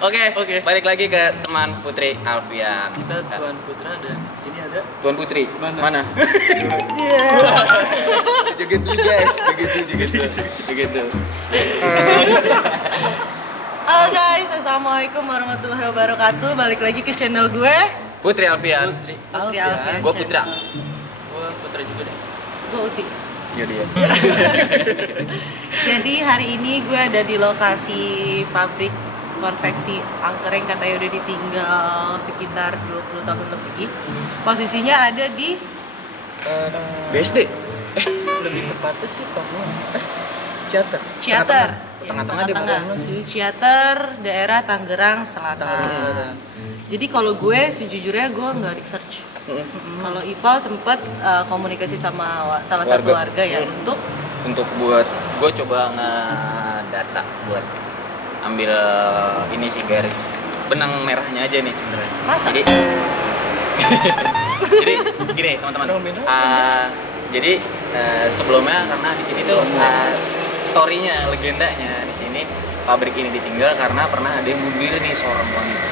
Oke. Balik lagi ke teman Putri Alfian. Kita Tuan Putra dan ini ada Tuan Putri. Mana? Joget dulu guys. Joget dulu. Halo guys, assalamualaikum warahmatullahi wabarakatuh. Balik lagi ke channel gue, Putri Alfian. Putri Alfian. Gue Putra. Gua Putra juga deh. Gue Uti. Iya dia. Jadi hari ini gue ada di lokasi pabrik konveksi angker yang katanya udah ditinggal sekitar 20 tahun lebih. Posisinya ada di BSD. Lebih tepatnya sih kamu Ciater. Ciater. Tengah-tengah dia Tengah-tengah. sih. Ciater, daerah Tangerang Selatan. Tangerang Selatan. Jadi kalau gue sejujurnya gue nggak research. Kalau Ipal sempat komunikasi sama salah satu warga ya untuk buat gue coba ngedata buat ambil ini sih garis benang merahnya aja nih sebenarnya. Masa? Jadi gini teman-teman. Jadi sebelumnya karena di sini tuh story-nya, legendanya di sini pabrik ini ditinggal karena pernah ada yang bunuh diri nih seorang wanita.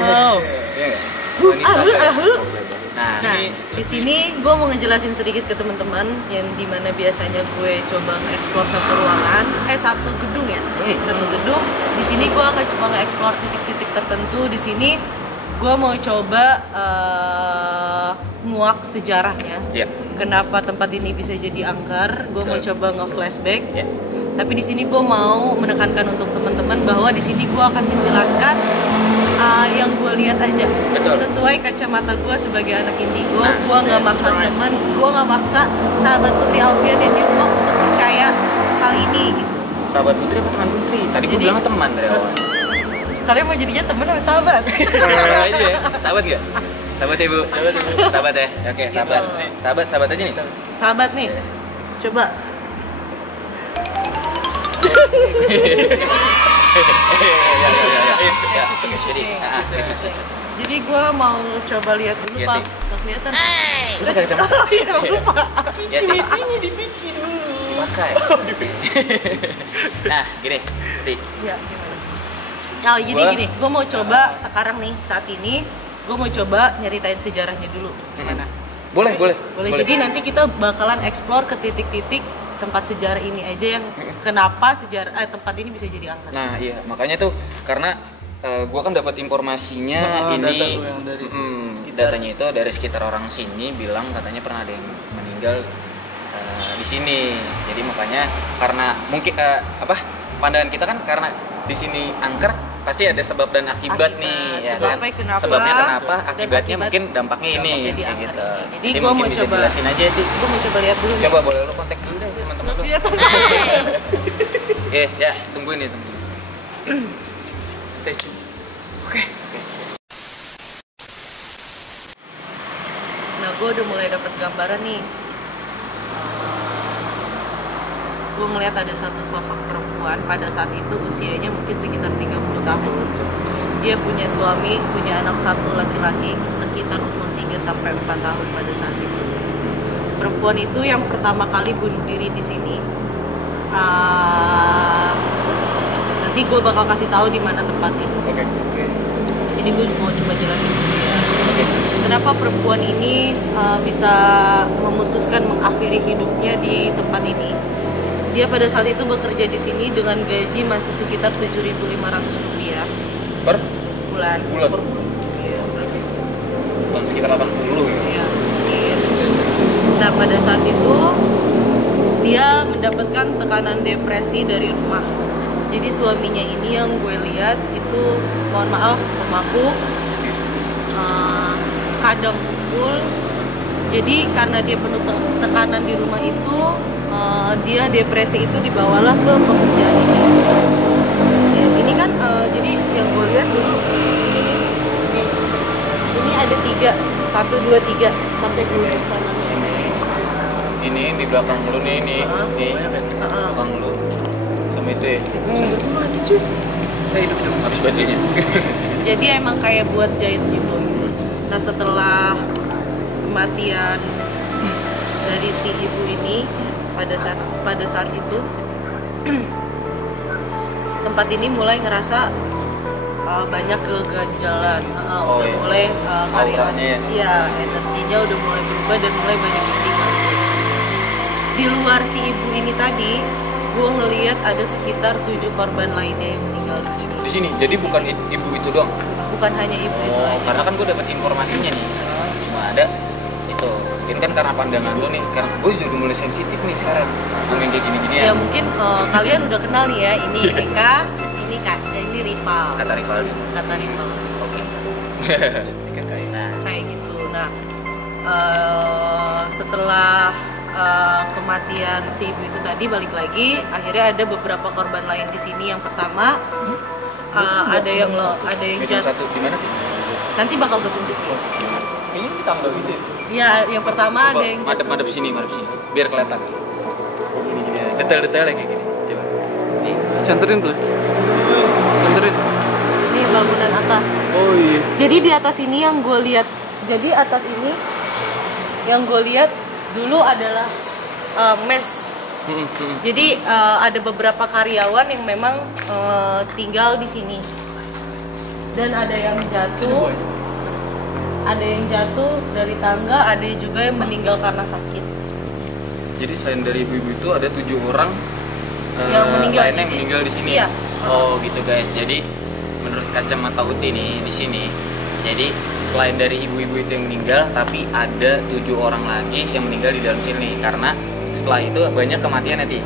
Wow. Iya nggak? Wanita. Nah, di sini gue mau ngejelasin sedikit ke teman-teman yang dimana biasanya gue coba nge-explore satu gedung ya, satu gedung. Di sini gue akan coba nge-explore titik-titik tertentu. Di sini gue mau coba nguak sejarahnya. Iya. Kenapa tempat ini bisa jadi angker? Gue mau coba nge-flashback. Iya. Tapi di sini gue mau menekankan untuk teman-teman bahwa di sini gue akan menjelaskan yang gue lihat aja. Betul. Sesuai kacamata gue sebagai anak indigo. Gue nggak maksa teman, gue nggak maksa sahabat Putri Alfian yang di rumah untuk percaya hal ini gitu. Sahabat Putri apa teman Putri? Tadi gue bilang teman dari awal. Kalian mau jadinya teman atau sahabat? Aja ya. Sahabat nggak? Sahabat ya Bu? Sahabat ya? Oke, sahabat. Sahabat aja nih. Sahabat nih. Coba. Jadi gue mau coba lihat dulu Pak. Nggak kelihatan. Udah pakai kacamata? Iya lupa. Ini dipikir dulu. Dipakai. Nah, gini. Iya, gimana? Nah, gini, gue mau coba sekarang nih, saat ini gue mau coba nyeritain sejarahnya dulu. Gimana? Boleh. Jadi nanti kita bakalan explore ke titik-titik tempat sejarah ini aja yang kenapa tempat ini bisa jadi angker. Nah, iya, makanya tuh karena gue kan dapat informasinya ini datanya itu dari sekitar orang sini bilang katanya pernah ada yang meninggal di sini. Jadi makanya karena mungkin pandangan kita kan karena di sini angker pasti ada sebab dan akibat nih ya kan. Sebabnya kenapa, akibatnya mungkin dampaknya ini kayak gitu. Jadi gue mau bisa coba jelasin aja Di. Gue mau coba lihat dulu. Coba boleh lu kontak dulu deh teman-teman lu. Iya, Ya, tungguin ya teman. Stay tune. Oke. Nah, gue udah mulai dapat gambaran nih. Gue ngeliat ada satu sosok perempuan pada saat itu usianya mungkin sekitar 30 tahun. Dia punya suami, punya anak satu laki-laki sekitar umur 3-4 tahun pada saat itu. Perempuan itu yang pertama kali bunuh diri di sini. Nanti gue bakal kasih tahu di mana tempatnya. Oke. Di sini gue mau coba jelasin dulu ya. Kenapa perempuan ini bisa memutuskan mengakhiri hidupnya di tempat ini? Dia pada saat itu bekerja di sini dengan gaji masih sekitar Rp7.500 per bulan. Iya. Sekitar 80 ya. Iya, mungkin. Nah, pada saat itu dia mendapatkan tekanan depresi dari rumah. Jadi suaminya ini yang gue lihat itu, mohon maaf, pemabuk, kadang pukul. Jadi karena dia penuh tekanan di rumah itu, dia depresi itu dibawalah ke pekerjaan ini. Ya, ini kan jadi yang gue lihat dulu ini ada 3, 1, 2, 3 sampai gue sana. Ini di belakang lu nih belakang lu sama itu ya. Mati cuy. Hidup. Habis baterainya. Jadi emang kayak buat jahit gitu. Nah, setelah kematian dari si ibu ini pada saat itu tempat ini mulai ngerasa banyak keganjalan. Udah iya. mulai Auranya ya? iya, energinya udah mulai berubah dan mulai banyak yang meninggal. Di luar si ibu ini tadi, gue ngelihat ada sekitar 7 korban lainnya yang meninggal di situ. Di sini. Jadi bukan ibu itu doang. Bukan hanya ibu itu aja. Karena kan gue dapat informasinya nih. Cuma ada itu. Ini kan karena pandangan lo nih, karena gue juga udah mulai sensitif nih sekarang. Ngomong kayak gini-gini Ya mungkin kalian udah kenal nih ya, ini Eka, ini Kak, dan ini Rival. Kata rival gitu. Kata Rival. Oke. Nah, Kayak gitu. Nah, setelah kematian si ibu itu tadi balik lagi, akhirnya ada beberapa korban lain di sini. Yang pertama ada yang meja jatuh. satu di mana? Nanti bakal gue tunjukin. Kayaknya ditambah gitu ya. Ya, yang pertama Coba ada yang jatuh. madep sini, biar kelihatan. Gini-gini. Detail-detailnya kayak gini. Coba. Nih. Centerin dulu. Centerin. Ini bangunan atas. Oh iya. Jadi di atas ini yang gue lihat, yang gue lihat dulu adalah mes. Jadi ada beberapa karyawan yang memang tinggal di sini. Dan ada yang jatuh, dari tangga, ada juga yang meninggal karena sakit. Jadi selain dari ibu-ibu itu ada 7 orang Yang meninggal lainnya yang di- meninggal di sini. Iya. Oh gitu guys. Jadi menurut kacamata Uti nih di sini. Jadi selain dari ibu-ibu itu yang meninggal, tapi ada 7 orang lagi yang meninggal di dalam sini karena setelah itu banyak kematian nanti.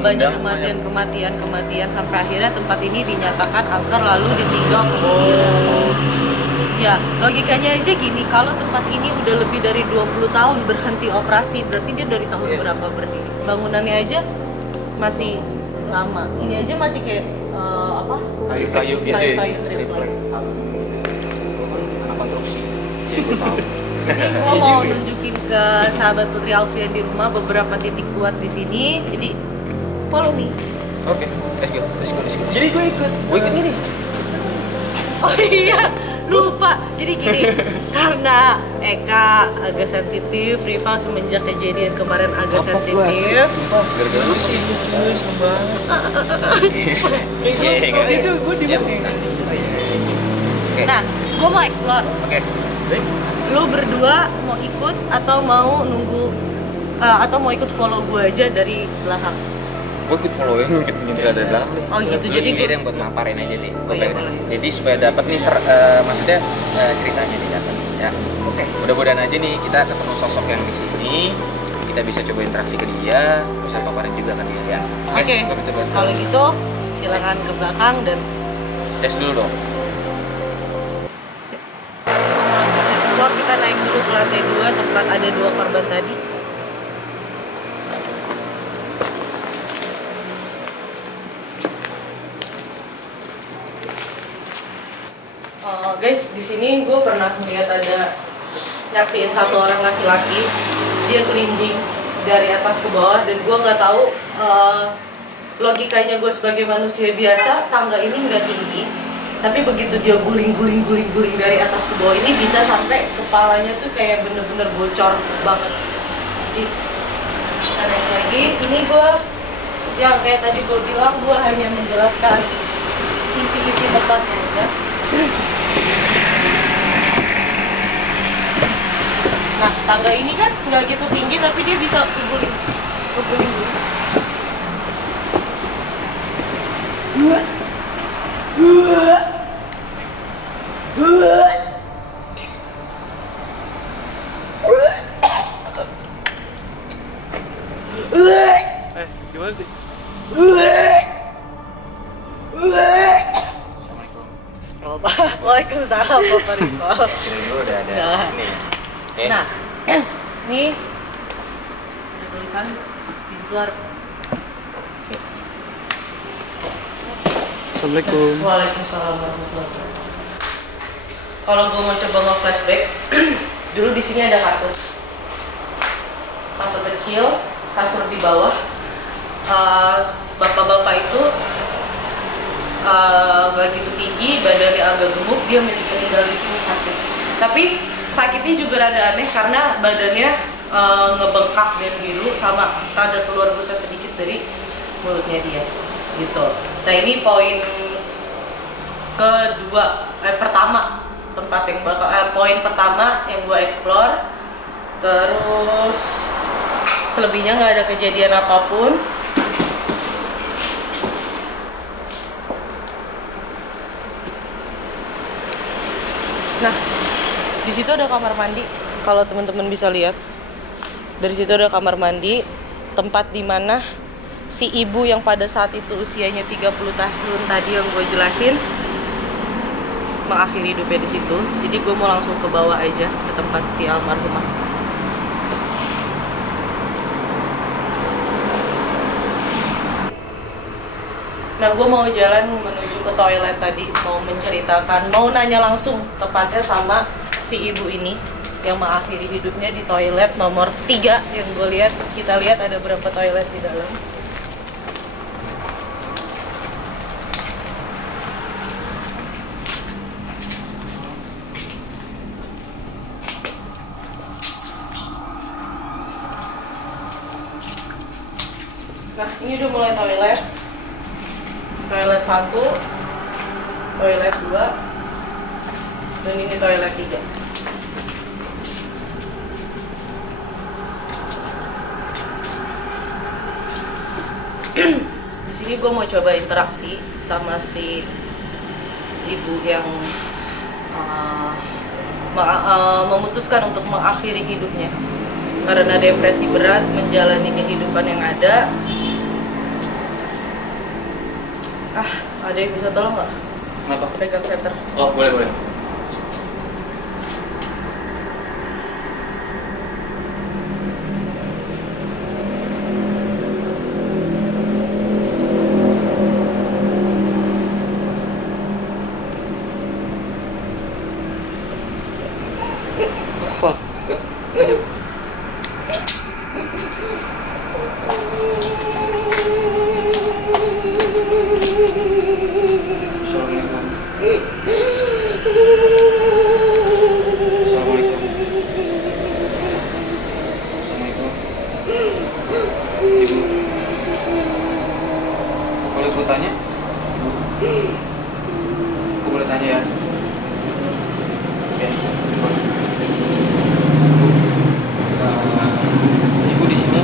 Banyak kematian sampai akhirnya tempat ini dinyatakan angker lalu ditinggal kemudian. Ya, logikanya aja gini, kalau tempat ini udah lebih dari 20 tahun berhenti operasi, berarti dia dari tahun berapa berdiri? Bangunannya aja masih lama. Ini aja masih kayak apa? Kayu-kayu gitu ya. Kayu-kayu triplek. Anak konstruksi. Jadi gue tahu. Jadi gue mau nunjukin ke sahabat Putri Alfian di rumah beberapa titik kuat di sini. Jadi follow me. Oke, let's go. Jadi gue ikut. Gue ikut ini. Oh iya, lupa. Jadi gini, karena Eka agak sensitif, Riva semenjak kejadian kemarin agak sensitif. Gara-gara lu sih. Kayaknya itu gue di Nah, gue mau explore. Oke. Lu berdua mau ikut atau mau nunggu atau mau ikut follow gue aja dari belakang? Gue ikut follow ya, ikut ngintil dari belakang deh. Oh gitu, Lu jadi sendiri gua- yang buat maparin aja deh. Oh, iya, boleh. Jadi supaya dapat nih maksudnya ceritanya nih dapat. Ya. Oke. Mudah-mudahan aja nih kita ketemu sosok yang di sini. Kita bisa coba interaksi ke dia, bisa paparin juga kan dia ya. Oke. gua minta bantuan. Kalau gitu silakan ke belakang dan Tes dulu dong. lanjut explore. Kita naik dulu ke lantai 2 tempat ada 2 korban tadi. Guys, di sini gue pernah melihat ada nyaksiin satu orang laki-laki, dia kelinding dari atas ke bawah dan gue nggak tahu logikanya gue sebagai manusia biasa, tangga ini nggak tinggi, tapi begitu dia guling dari atas ke bawah ini bisa sampai kepalanya tuh kayak bener-bener bocor banget. Jadi kita naik lagi. Ini gue yang kayak tadi gue bilang, gue hanya menjelaskan inti-inti tempatnya aja. Nah, tangga ini kan nggak gitu tinggi tapi dia bisa berguling. Gimana sih? Waalaikumsalam Bapak Riko. Ini dulu udah ada Nah. nih. Nah, ini ada tulisan pintu luar. Assalamualaikum. Waalaikumsalam warahmatullahi wabarakatuh. Kalau gue mau coba nge-flashback, dulu di sini ada kasur kecil, kasur di bawah. Bapak-bapak itu nggak gitu tinggi, badannya agak gemuk, dia meninggal di sini sakit. Tapi sakitnya juga rada aneh karena badannya ngebengkak dan biru sama rada keluar busa sedikit dari mulutnya dia. gitu. Nah ini poin kedua, pertama tempat yang poin pertama yang gue explore. Terus selebihnya nggak ada kejadian apapun. Nah, di situ ada kamar mandi. Kalau teman-teman bisa lihat, dari situ ada kamar mandi, tempat dimana si ibu yang pada saat itu usianya 30 tahun tadi yang gue jelasin mengakhiri hidupnya di situ. Jadi gue mau langsung ke bawah aja ke tempat si almarhumah. Nah, gue mau jalan menuju ke toilet tadi, mau menceritakan, mau nanya langsung tepatnya sama si ibu ini yang mengakhiri hidupnya di toilet nomor 3 yang gue lihat. Kita lihat ada berapa toilet di dalam. Nah, ini udah mulai toilet. Toilet 1, toilet 2, dan ini toilet 3. Di sini gue mau coba interaksi sama si ibu yang memutuskan untuk mengakhiri hidupnya karena depresi berat, menjalani kehidupan yang ada. Ada yang bisa tolong nggak? Kenapa? Pegang veter. Oh, boleh. Apa? Tanya, aku boleh tanya ya? Oke. Ibu di sini,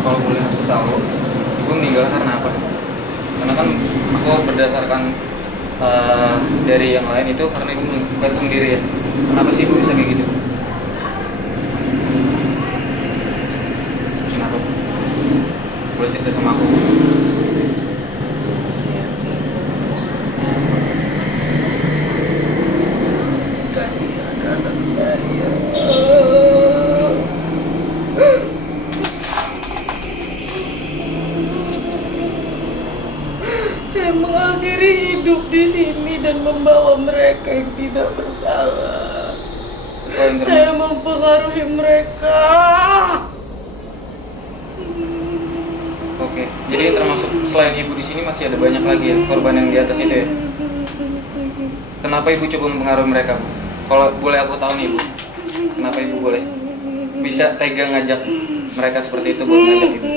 kalau boleh aku tahu, ibu meninggal karena apa? Karena kan aku berdasarkan dari yang lain itu karena ibu gantung diri ya. Kenapa sih ibu bisa kayak gitu? Kenapa? Boleh cerita sama aku? Saya mengakhiri hidup di sini dan membawa mereka yang tidak bersalah. Saya mempengaruhi mereka. Oke, jadi termasuk selain ibu di sini masih ada banyak lagi ya korban yang di atas itu ya. Kenapa ibu coba mempengaruhi mereka, Bu? Kalau boleh aku tahu nih, Bu, kenapa ibu boleh bisa tega ngajak mereka seperti itu buat ngajak ibu?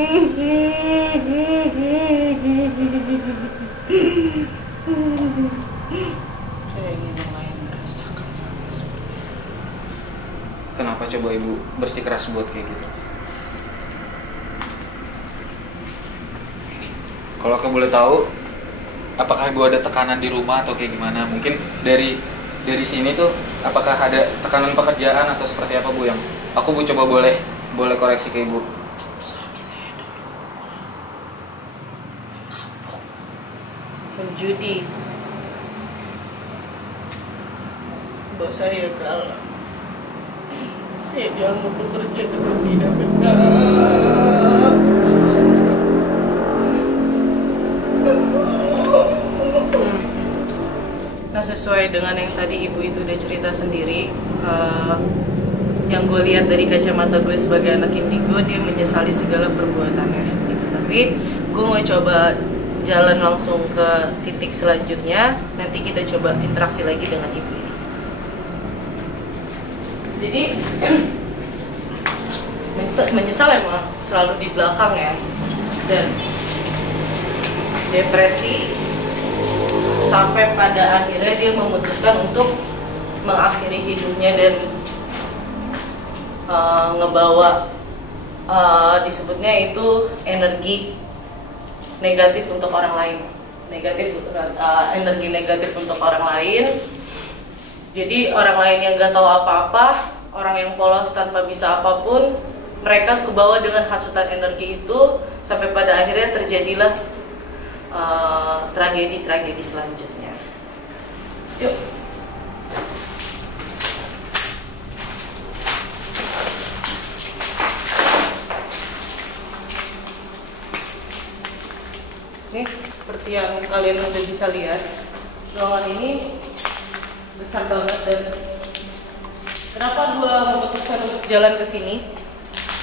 Saya ingin yang lain merasakan sama seperti saya. Kenapa coba ibu bersikeras buat kayak gitu? Kalau aku boleh tahu, apakah ibu ada tekanan di rumah atau kayak gimana? Mungkin dari sini tuh, apakah ada tekanan pekerjaan atau seperti apa, Bu, yang aku Bu coba boleh koreksi ke ibu? Suami saya dulu menjudi. Bos saya kalah. Saya dianggap bekerja dengan tidak benar. Nah, sesuai dengan yang tadi ibu itu udah cerita sendiri, yang gue lihat dari kacamata gue sebagai anak indigo, dia menyesali segala perbuatannya gitu. Tapi gue mau coba jalan langsung ke titik selanjutnya. Nanti kita coba interaksi lagi dengan ibu ini. Jadi menyesal emang selalu di belakang ya, dan depresi, sampai pada akhirnya dia memutuskan untuk mengakhiri hidupnya dan ngebawa disebutnya itu energi negatif untuk orang lain, energi negatif untuk orang lain. Jadi orang lain yang nggak tahu apa-apa, orang yang polos tanpa bisa apapun, mereka kebawa dengan hasutan energi itu sampai pada akhirnya terjadilah tragedi-tragedi selanjutnya. Yuk. Nih, seperti yang kalian udah bisa lihat, ruangan ini besar banget. Dan kenapa gue memutuskan untuk jalan ke sini?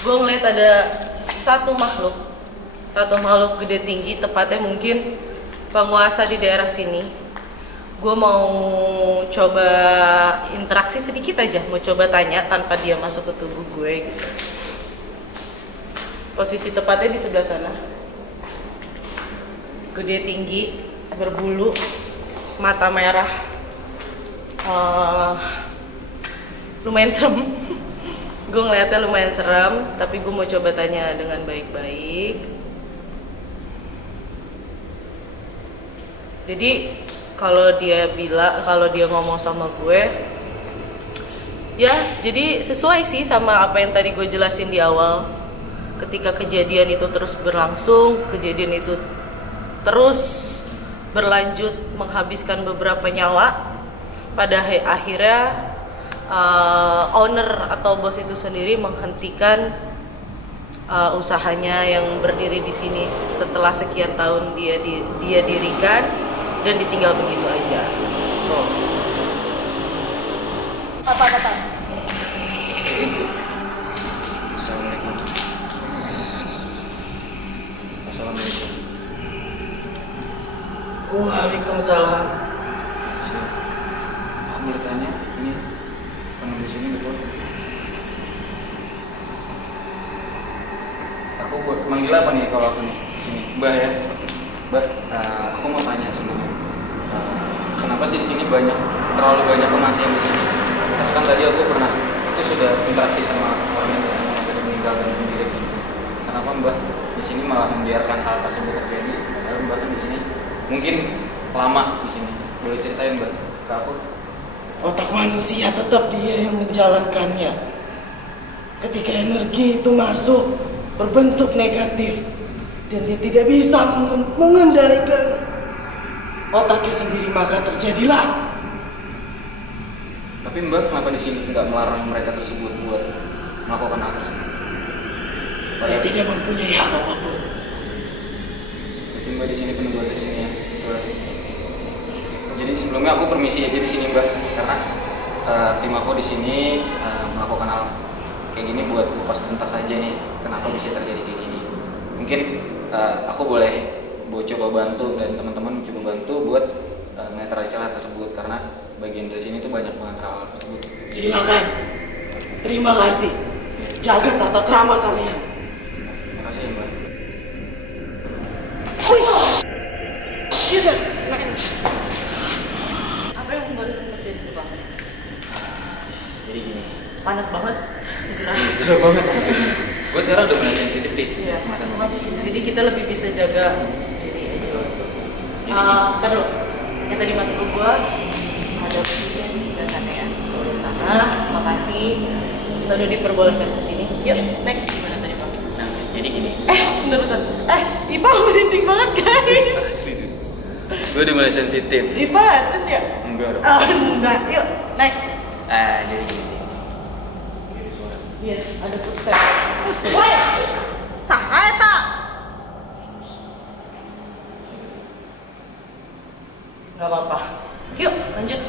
Gue ngeliat ada satu makhluk gede tinggi, tepatnya mungkin penguasa di daerah sini. Gue mau coba interaksi sedikit aja, mau coba tanya tanpa dia masuk ke tubuh gue gitu. Posisi tepatnya di sebelah sana. Gede tinggi, berbulu, mata merah, lumayan serem. Gue ngeliatnya lumayan serem, tapi gue mau coba tanya dengan baik-baik. Jadi kalau dia ngomong sama gue, ya jadi sesuai sih sama apa yang tadi gue jelasin di awal. Ketika kejadian itu terus berlangsung, kejadian itu terus berlanjut menghabiskan beberapa nyawa, pada akhirnya owner atau bos itu sendiri menghentikan usahanya yang berdiri di sini setelah sekian tahun dia dirikan dan ditinggal begitu aja. Tuh. Apa kata? Assalamualaikum. Assalamualaikum. Waalaikumsalam. Aku bertanya, ini penghuni sini betul? Aku buat manggil apa nih kalau aku nih sini? Mbah ya, Mbah. Aku mau tanya sebelumnya. Kenapa sih di sini terlalu banyak kematian di sini? Karena kan tadi aku sudah interaksi sama orang yang di sana yang sudah meninggal dan sendiri di situ. Kenapa Mbah di sini malah membiarkan hal tersebut terjadi? Padahal Mbah kan di sini mungkin lama di sini. Boleh ceritain Mbah ke aku? Otak manusia tetap dia yang menjalankannya. Ketika energi itu masuk berbentuk negatif dan dia tidak bisa mengendalikan otaknya sendiri, maka terjadilah. Tapi Mbak kenapa di sini nggak melarang mereka tersebut buat melakukan hal tersebut? Saya tidak mempunyai hak apapun. Jadi Mbak di sini penunggu di sini ya. Jadi sebelumnya aku permisi aja di sini Mbak, karena tim aku di sini melakukan hal kayak gini buat lepas tuntas aja nih kenapa bisa terjadi kayak gini. Mungkin aku boleh coba bantu dan teman-teman coba bantu buat netralisir hal tersebut, karena bagian dari sini tuh banyak banget hal tersebut. Silakan. Terima kasih. Jaga tata krama kalian. Terima kasih Mbak. Apa yang baru terjadi Bang? Jadi gini. Panas banget. Gerah banget. Gue sekarang udah mulai sensitif nih. Iya. Jadi kita lebih bisa jaga diri. Taruh. Yang tadi masuk ke gua ada pintu di sebelah sana ya. Di sana. Makasih. Kita udah diperbolehkan ke sini. Yuk, next gimana tadi Bang? Nah, jadi gini. Bentar. Ipa merinding banget guys. Gue udah mulai sensitif. Ipa, ya? Enggak dong. Enggak. Yuk, next. Jadi gini. Iya, ada footstep. Woi, saha eta? Gak apa-apa. Yuk, lanjut.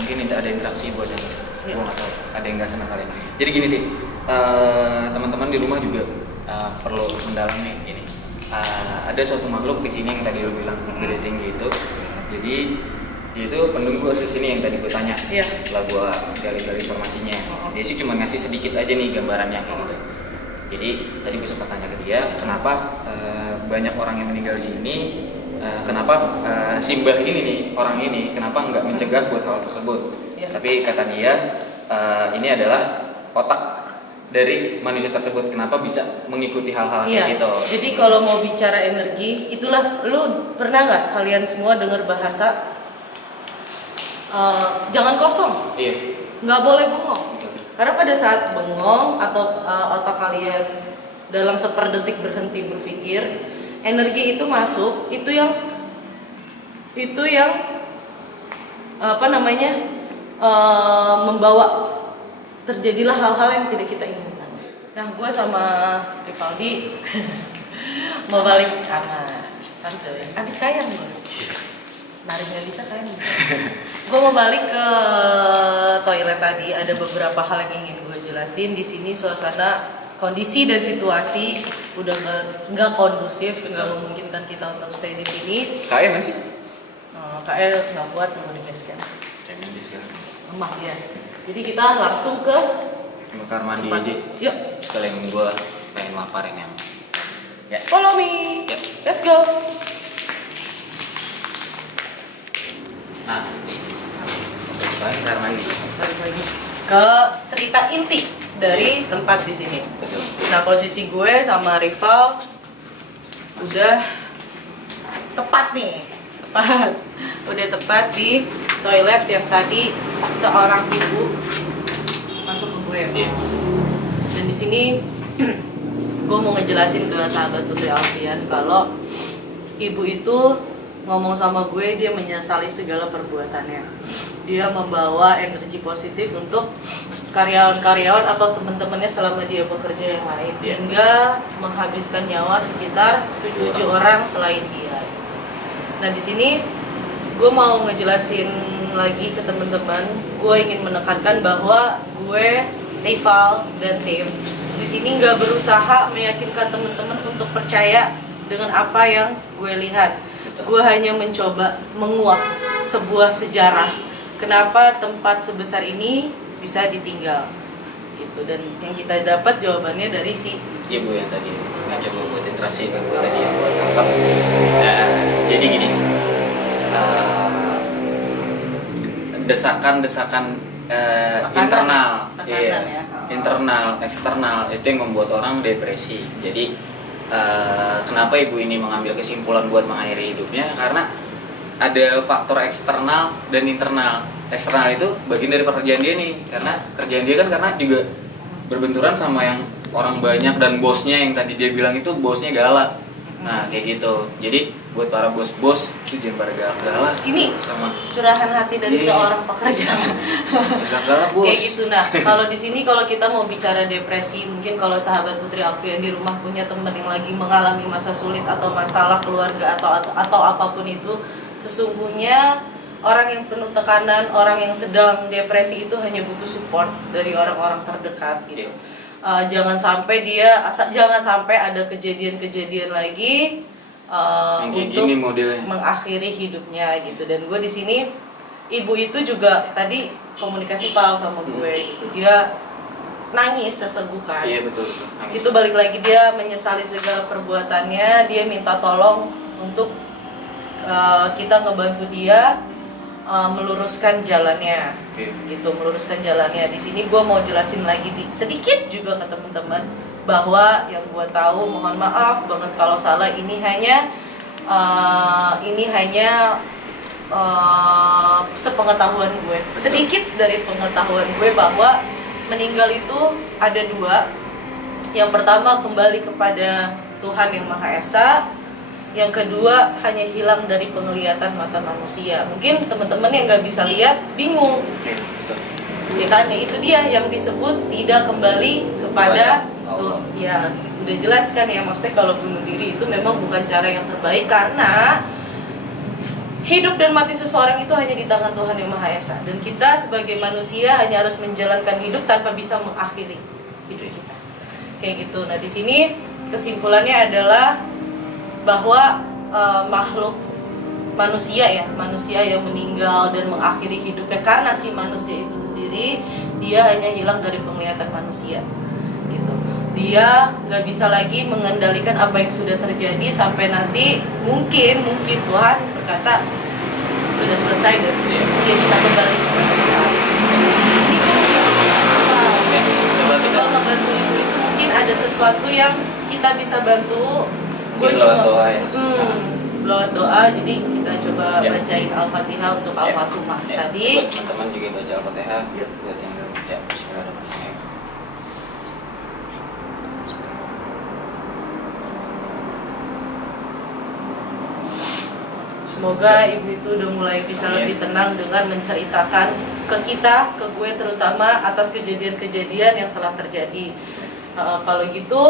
Mungkin tidak ada interaksi buat yang gue nggak tahu. Ada yang nggak senang kali ini. Jadi gini Ti, teman-teman di rumah juga perlu mendalami ini. Ada suatu makhluk di sini yang tadi lo bilang gede tinggi itu. Jadi dia itu penunggu di sini yang tadi gue tanya. Iya. Setelah gue gali-gali informasinya, dia sih cuma ngasih sedikit aja nih gambarannya kayak gitu. Jadi tadi gue sempat tanya ke dia, kenapa banyak orang yang meninggal di sini kenapa si mbah ini nih, orang ini kenapa nggak mencegah buat hal tersebut. Tapi kata dia ini adalah otak dari manusia tersebut, kenapa bisa mengikuti hal-hal kayak gitu. Jadi kalau mau bicara energi, itulah, lu pernah nggak kalian semua dengar bahasa jangan kosong, nggak boleh bengong. Karena pada saat bengong atau otak kalian dalam seperdetik berhenti berpikir, energi itu masuk, itu yang membawa terjadilah hal-hal yang tidak kita inginkan. Nah, gue sama Rivaldi mau balik ke kamar. Abis kayang gue. Nariknya bisa kan? Gue mau balik ke toilet tadi. Ada beberapa hal yang ingin gue jelasin. Di sini suasana, kondisi dan situasi udah nggak kondusif, nggak memungkinkan kita untuk stay di sini. KM sih? KL nggak kuat mau di base camp. Lemah dia. Jadi kita langsung ke kamar mandi aja. Yuk. Sekalian gue pengen laparin yang. Ya. Follow me. Yuk. Let's go. Nah, sekarang kamar mandi. Balik lagi ke cerita inti dari tempat di sini. Betul. Nah, posisi gue sama rival udah tepat nih. Udah tepat di toilet yang tadi seorang ibu masuk ke gue. Dan di sini gue mau ngejelasin ke sahabat Putri Alfian kalau ibu itu ngomong sama gue, dia menyesali segala perbuatannya. Dia membawa energi positif untuk karyawan-karyawan atau teman-temannya selama dia bekerja yang lain, hingga menghabiskan nyawa sekitar 7 orang selain dia. Nah, di sini gue mau ngejelasin lagi ke teman-teman, gue ingin menekankan bahwa gue, rival, dan tim di sini nggak berusaha meyakinkan teman-teman untuk percaya dengan apa yang gue lihat. Gue hanya mencoba menguak sebuah sejarah kenapa tempat sebesar ini bisa ditinggal gitu, dan yang kita dapat jawabannya dari si ibu yang tadi coba buat interaksi ke gue tadi yang gue tangkap. Jadi gini, desakan-desakan internal, internal, eksternal itu yang membuat orang depresi. Jadi kenapa ibu ini mengambil kesimpulan buat mengakhiri hidupnya? Karena ada faktor eksternal dan internal. Eksternal itu bagian dari pekerjaan dia nih, karena kerjaan dia kan karena juga berbenturan sama yang orang banyak, dan bosnya yang tadi dia bilang itu bosnya galak. Nah kayak gitu. Jadi buat para bos-bos itu jangan pada galak-galak. Ini sama curahan hati dari seorang pekerja. Galak-galak bos. Kayak gitu. Nah, kalau di sini kalau kita mau bicara depresi, mungkin kalau sahabat Putri Alfian di rumah punya teman yang lagi mengalami masa sulit atau masalah keluarga atau apapun itu, sesungguhnya orang yang penuh tekanan, orang yang sedang depresi itu hanya butuh support dari orang-orang terdekat gitu. Jangan sampai ada kejadian-kejadian lagi untuk mengakhiri hidupnya gitu. Dan gue di sini, ibu itu juga tadi komunikasi Pak sama gue gitu. Dia nangis sesegukan. Iya betul. Itu balik lagi, dia menyesali segala perbuatannya. Dia minta tolong untuk kita ngebantu dia meluruskan jalannya, gitu, meluruskan jalannya. Di sini gue mau jelasin lagi sedikit juga ke teman-teman bahwa yang gue tahu, mohon maaf banget kalau salah, ini hanya sepengetahuan gue, sedikit dari pengetahuan gue, bahwa meninggal itu ada dua. Yang pertama kembali kepada Tuhan yang Maha Esa. Yang kedua hanya hilang dari penglihatan mata manusia. Mungkin teman-teman yang nggak bisa lihat bingung, ya kan? Ya, itu dia yang disebut tidak kembali kepada Tuhan. Ya sudah jelaskan ya, maksudnya kalau bunuh diri itu memang bukan cara yang terbaik, karena hidup dan mati seseorang itu hanya di tangan Tuhan yang Maha Esa, dan kita sebagai manusia hanya harus menjalankan hidup tanpa bisa mengakhiri hidup kita. Kayak gitu. Nah di sini kesimpulannya adalah bahwa makhluk manusia yang meninggal dan mengakhiri hidupnya karena si manusia itu sendiri, dia hanya hilang dari penglihatan manusia gitu. dia nggak bisa lagi mengendalikan apa yang sudah terjadi sampai nanti mungkin Tuhan berkata sudah selesai dan dia bisa kembali kepada Tuhan. Di sini tuh coba ngebantu ibu itu mungkin ada sesuatu yang kita bisa bantu. Gue cuma doa ya. lewat doa, jadi kita coba bacain Al-Fatihah untuk almarhumah tadi. Teman-teman juga baca Al-Fatihah buat yang Bismillahirrahmanirrahim. Semoga ibu itu udah mulai bisa lebih tenang dengan menceritakan ke kita, ke gue terutama atas kejadian-kejadian yang telah terjadi. Kalau gitu,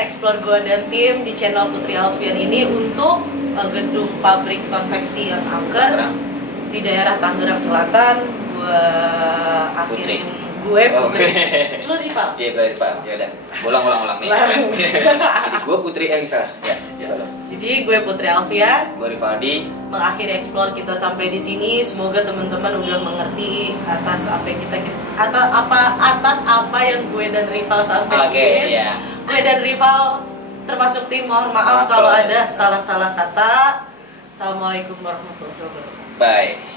explore gue dan tim di channel Putri Alfian ini untuk gedung pabrik konveksi yang angker di daerah Tangerang Selatan. Gue akhirin gue Putri. Lu Rival? Iya, gue Rival. Ya udah. Ulang nih. Jadi gue Putri salah. Ya, coba. Jadi gue Putri Alfian. Gue Rivaldi. Mengakhiri explore kita sampai di sini. Semoga teman-teman udah mengerti atas apa yang atas apa yang gue dan Rival sampaikan. Gue dan Rival termasuk tim mohon maaf kalau ada salah-salah kata. Assalamualaikum warahmatullahi wabarakatuh. Bye.